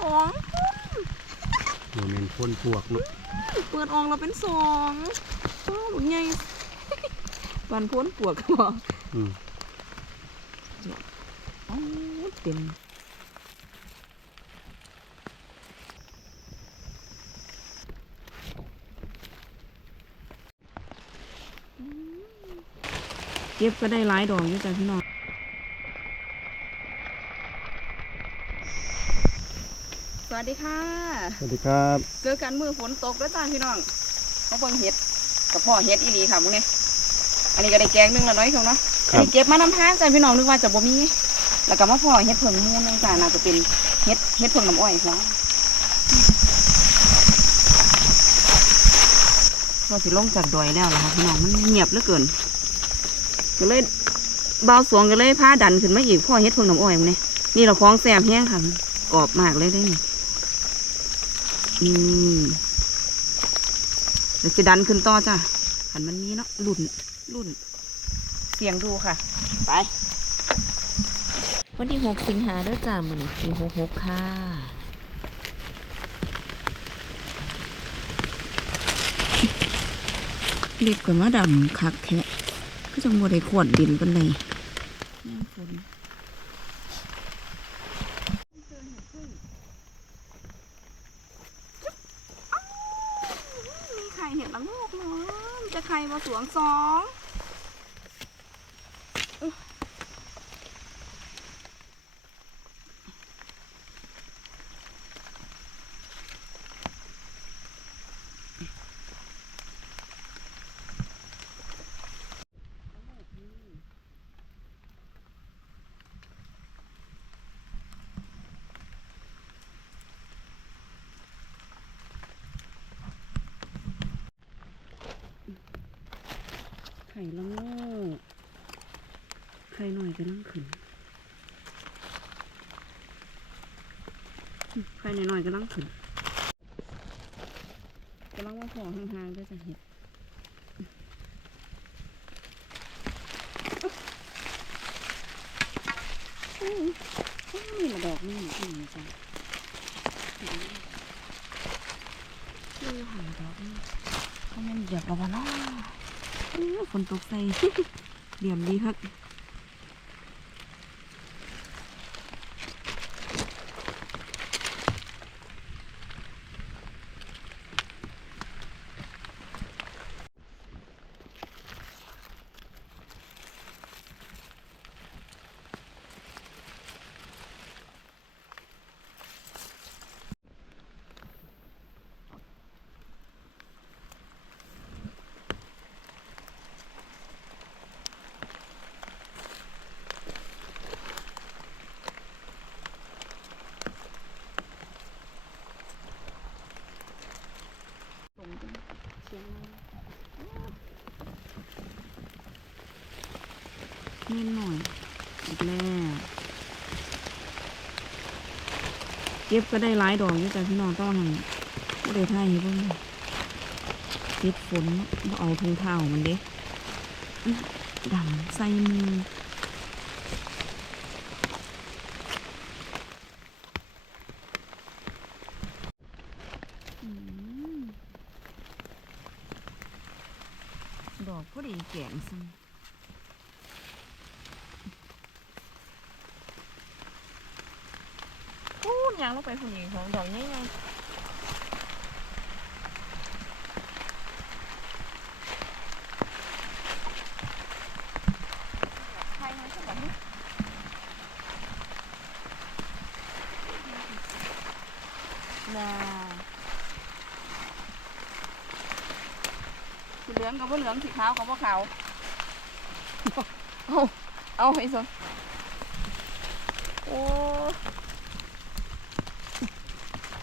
สองโมเมนพ่นพวกเนาะเปิดออกเราเป็นสองอ้าวหลุดใหญ่วันพ้นปวกก็บอกอืมอ้าวเต็มเก็บก็ได้หลายดอกอยู่จ้ะพี่น้อง สวัสดีค่ะ สวัสดีครับเจอกันมือฝนตกแล้วจ้าพี่น้องเขาเบิ่งเห็ดกับพ่อเห็ดอีหลีค่ะมึงเนี่ยอันนี้ก็ได้แกงหนึงละน้อยเขาเนาะคอันรับนี้เก็บมาน้ำพานจ้าพี่น้องนึกว่าจะบ่มี แล้วก็มาพ่อเห็ดเพิ่งมูนนึงจ้าน่าจะเป็นเห็ดเห็ดเพิ่งน้ำอ้อยเขาพอสิลงจากดอยแล้วล่ะค่ะพี่น้องมันเงียบเหลือเกินก็เลยเบาวสวงก็เลยพาดันขึ้นมาอีกพ่อเห็ดเพิ่งน้ำอ้อยมึงเนี่ยนี่เราคล้องแซ่บแห้งค่ะกรอบมากเลยได้นี่ อืมเดี๋ยวจะดันขึ้นต่อจ้ะขันมันมีเนาะรุ่นรุ่น เสียงดูค่ะ ไป วันที่หกสิงหาเด้อจ้ามื้อนี้ปีหกหกค่ะเล็กกว่ามาดำคักแค่ก็จังบ่ได้ขวดดินปันเลยย่างฝนมีไข่เห็ดละโงกเนาะจะ ไข่มาสวงสอง ข่ละโงกไข่หน่อยก็นั่งขึ้นไข่หน่อยๆก็นั่งขึ้นกำลังว่าพอห่างๆก็จะเห็ดอืมมนี่มาดอกนี่อืมจ้ะนี่หาดอกนี่เขามันเหยียบเราบ้านาะ ฝนตกใส่เดี่ยมดีครับ นิดหน่อยอีกแล้วเก็บก็ได้หลายดอกอยู่แต่พี่น้องต้องก็ได้ท่ายให้เพิ่งเก็บฝนเอาถุงเท้ามันเด็กดำใส่มือมดอกพอดีแกงซึ่งพูดยางลงไปคนนี้ของดอกง่ายๆใครมาสักแบบนี้น่าสีเห ลืองกับว่าเหลืองสีขาวกับว่าขาวเอาเอาไอ้สนโอ้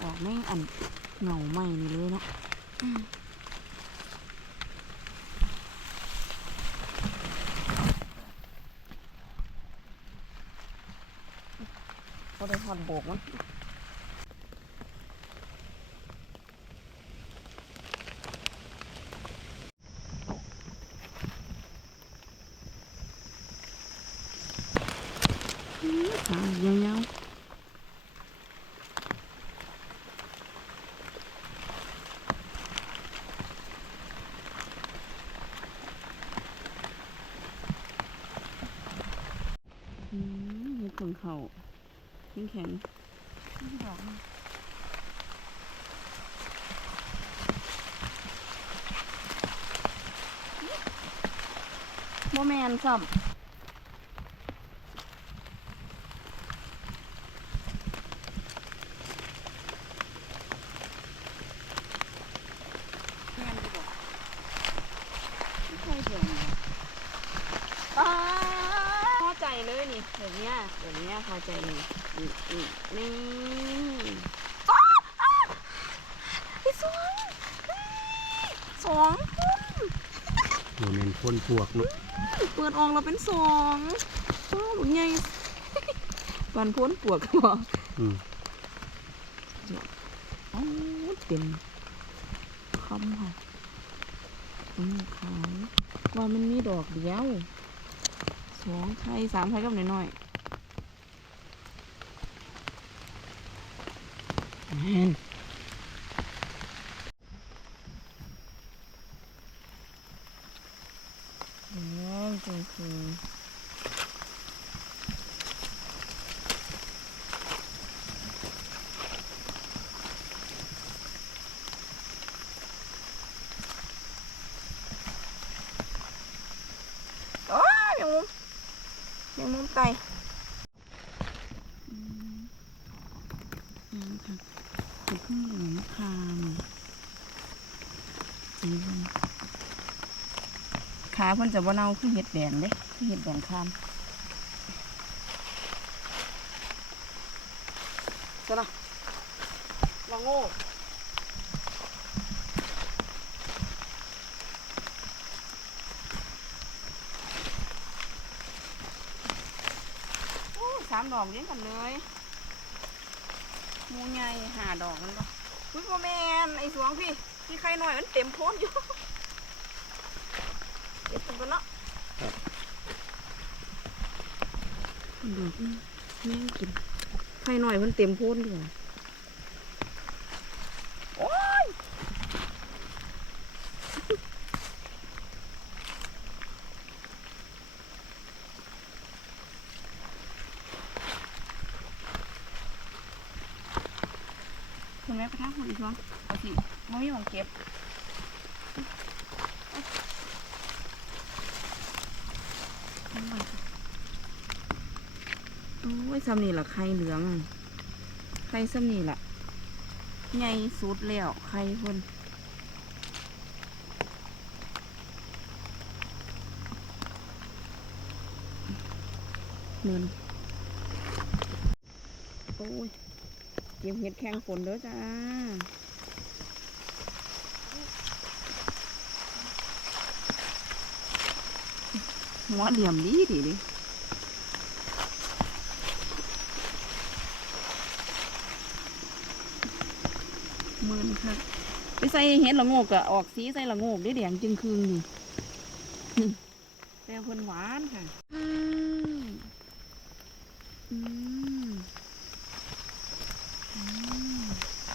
ออกไม่งอันเหงาใหม่นี่เลยเนาะอืมก็ได้ถอดโบกมั้ง ขายาวๆอืมเห็ดเพิ่ งเขาแข็งแข็งๆดอกโมแมนซ้ำ แม่นดีกว่าไม่ค่อยเดือดเลยอ่าพอใจเลยนี่ เดี๋ยวเนี้พอใจเลยนี่นี่นี่อ้าอ้สวงสองพุ่มโมเมนคนพวกเนาะเปิดออกเราเป็นสองโอ้หลุนไงปันพ้นปวกบ่อืมโอ้เต็มคำค่ะอืมขาวว่ามันมีดอกเดียวสองไข่สามไข่กับน้อยๆแม่นโอ้ ยังโอ้ยแมงมุมแมงมุมไตอืมอืมค่ะเป็นเครื่องเหลืองมะขามสีเพิ่นขา เพิ่นจะบ่เน่าคือเห็ดแดงเด้คือเห็ดแดงคามใช่ละลองโง่โอ้สามดอกเลี้ยงกันเลยหมูใหญ่หาดอกมันก็อุ้ยโมแมนไอ้สวงพี่พี่ใครหน่อยมันเต็มโพนอยู่ เด็ดกันเนาะดอกนี่แม่งกินใครหน่อยมันเต็มโพนอยู่อะโอ้ยคุณแม่ไปทางคุณอีกสวงเอาสิไม่มีหวังเก็บ โอ้ย ซ้ำนี่ละไข่เหลืองไข่ซ้ำนี่ละใหญ่สุดแล้วไข่คนเงินโอ้ยเก็บเห็ดแข็งฝนเด้อจ้าหัวเหลี่ยมดีดีดิ หมื่น ค่ะไปใส่เห็ดละโงกอะออกสีใส่ละโงกได้แดงจึงคืนนี่นี่แปลงคนหวานค่ะอืมอืมอืม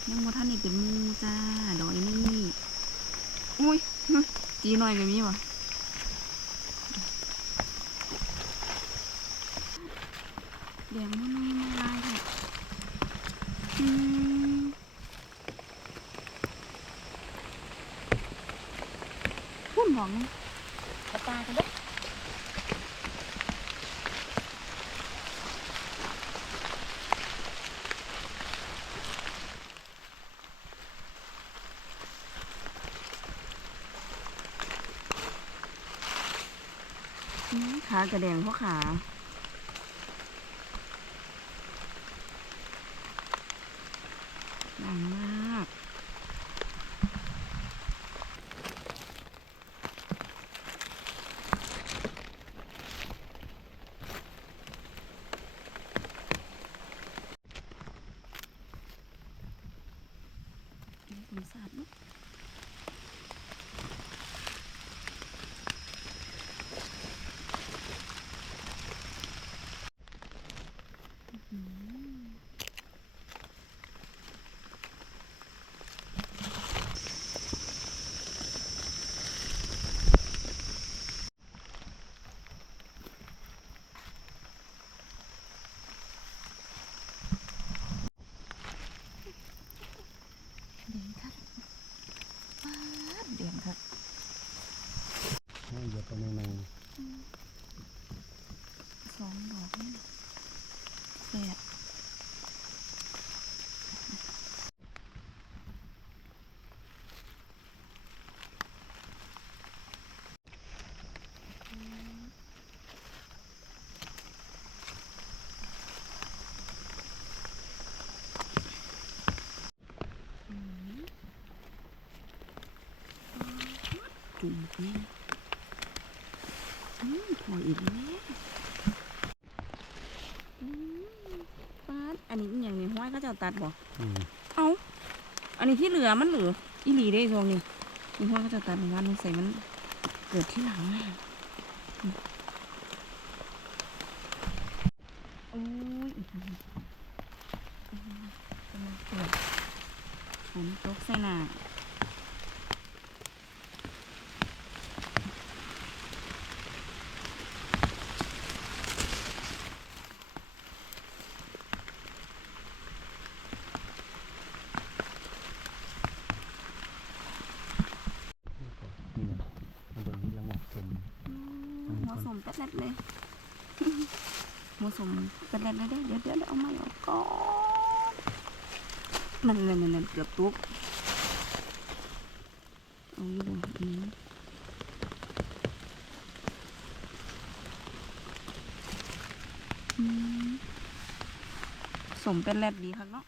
ยังโมท่านนี่เป็นมูจ้าดอยนี่อุ้ยจีหน่อยก็มีวะแดงมันมาลายค่ะอืม ของกระตากันด้ออืมขากระแดงเพราะขาดังมาก ผมสาดเนาะ องดอกนี่แซ่บ จุ่มนี่อืมพออีกแล้วอืมปาดอันนี้อหย่างนี้ห้อยเขาจะเอาตัดบ่อืมเอาอันนี้ที่เหลือมันเหลืออีหลีได้ทรงนี่นี่ห้อยเขาจะตัดเหมือนกันใส่มันเกิดที่หลังอะอืมโอ้ยอื้อหืออื้อหือกำลังเกิดฝนตกใส่หน้า นี่นะมาเบิ่งนี่ละหมอกชม หัวสม เป็ดเล็ดเลยหัวสมเป็ดเล็ดเลยเด้อเดี๋ยวเดี๋ยวเดี๋ยวเอาไม้ออกก่อนนั่นนั่นนั่นนั่นเกือบตุกเอาอยู่บ่อืมอืมสมเป็นแรดดีครับเนาะ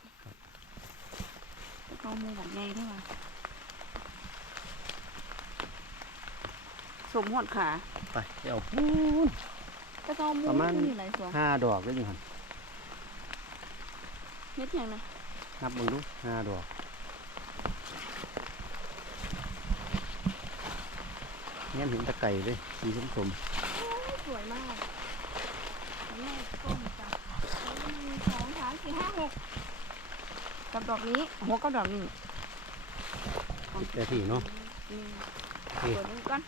แต่ก็มูบอกไงด้วยว่ะ สมหดขาไปเดี๋ยวพูน แต่ก็มูประมาณมันมีหลายสวงห้าดอกได้ยังหันเม็ดยังนะนับเบิ่งดูห้าดอกเนี่ยเห็นตะไก่เลยสีส้มสมสวยมากอันนี้ต้มจับหนึ่งสองสามสี่ห้าหกกับดอกนี้หกกับดอกนี้แต่สีเนาะอืมโอเคเปิดดูกัน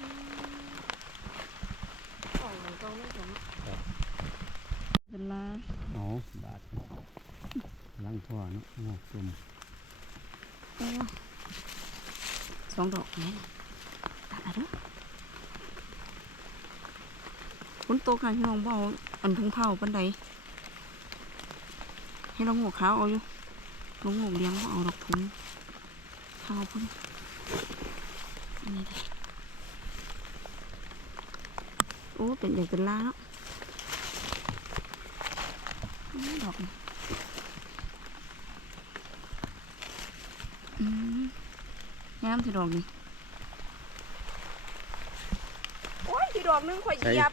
อืมกล่องมันก็ไม่สม เป็นลาอ๋อบาทลังท่อเนาะหมอกชมโอ้สองดอกแม่ตัดอะไรคุณโตค่ะพี่น้องบเอกอันทุ่งเผาปันใดให้เราหัวขาวเอาอยู่ลงหัวเลี้ยงบ่เอาดอกทุ่งเผาพุ่นอันนี้ได้โอ้เป็นอย่างเป็นลาเนาะอืม ดอกนี่อืมงามที่ดอกนี่โอ้ยที่ดอกนึงข่อยเหยียบ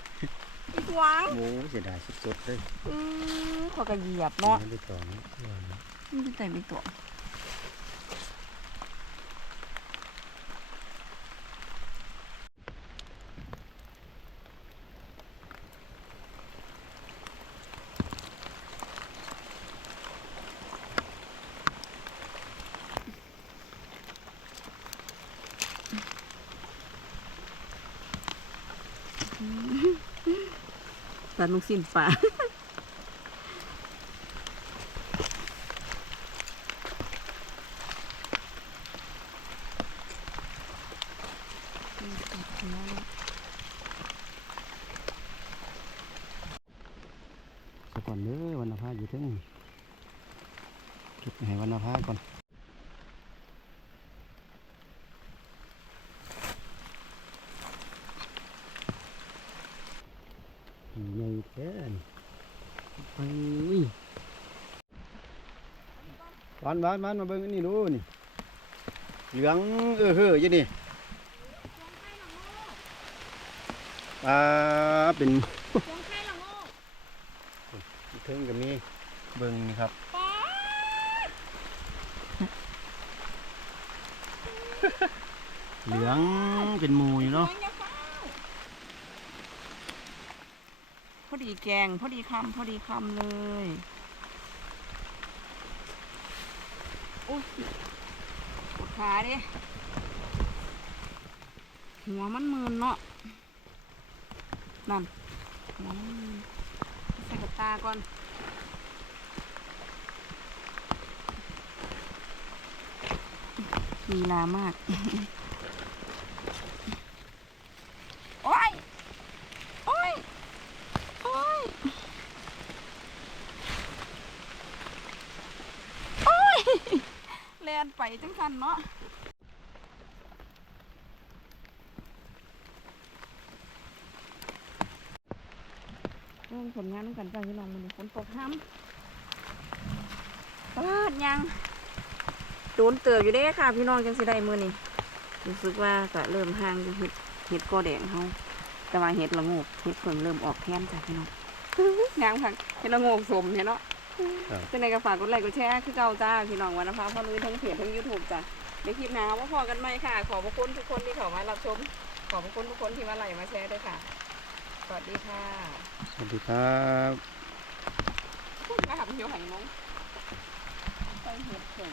อีกหวางโอ้เสียดายสุดๆเลยอืมข่อยก็เหยียบเนาะไม่ได้ต่อเนาะมันเป็นแต่ไม่ตัว ตัดลูกสิ้นฝาสก่อนเด้อวันนภาอยู่เทึงเก็บให้วันนภาก่อนใหญ่แท้นี่ไปบ้านบ้านบ้านมาเบิ่งอันนี้ดูนี่เหลืองเออเฮ้ออยู่นี่อ่าเป็นจงไข่ละโง่เทิงกับมีเบิ่งนี่ครับป๊าเหลืองเป็นหมูอยู่เนาะอย่าเฝ้าพอดีแกงพอดีคำพอดีคำเลยโอ้ยปวดขาดิหัวมันมืนเนาะนั่นหัวมันมืนใส่กับตาก่อนมีลามาก โอ้ย โอ้ย นไปจังสันเนาะเรื่องผลงานนำกันจ้าพี่น้องมันฝนตกห้ำตลาดยังโดนเตืออยู่เด้ค่ะ พี่น้องจังสิได้มือนี่รู้สึกว่าก็เริ่มห่างอยู่เห็ดเห็ดกอแดงเฮาแต่ว่าเห็ดละงกเห็ดเพิ่งเริ่มออกแทนจ้ะพี่น้องงามค่ะเห็ดละงกสมเนี่ยเนาะ เป็นไงก็ฝากกดไลค์กดแชร์คือเก่าจ้าพี่น้องวันนภาพ่อลุยทั้งเพจทั้งยูทูบจ้ะในคลิปหน้าว่าพอกันไหมค่ะ ขอบพระคุณทุกคนที่เข้ามารับชม ขอบพระคุณทุกคนที่มาไลค์มาแชร์ด้วยค่ะ สวัสดีค่ะสวัสดีครับมาหับเหี่ยวไหมงไปเห็ดเข่ง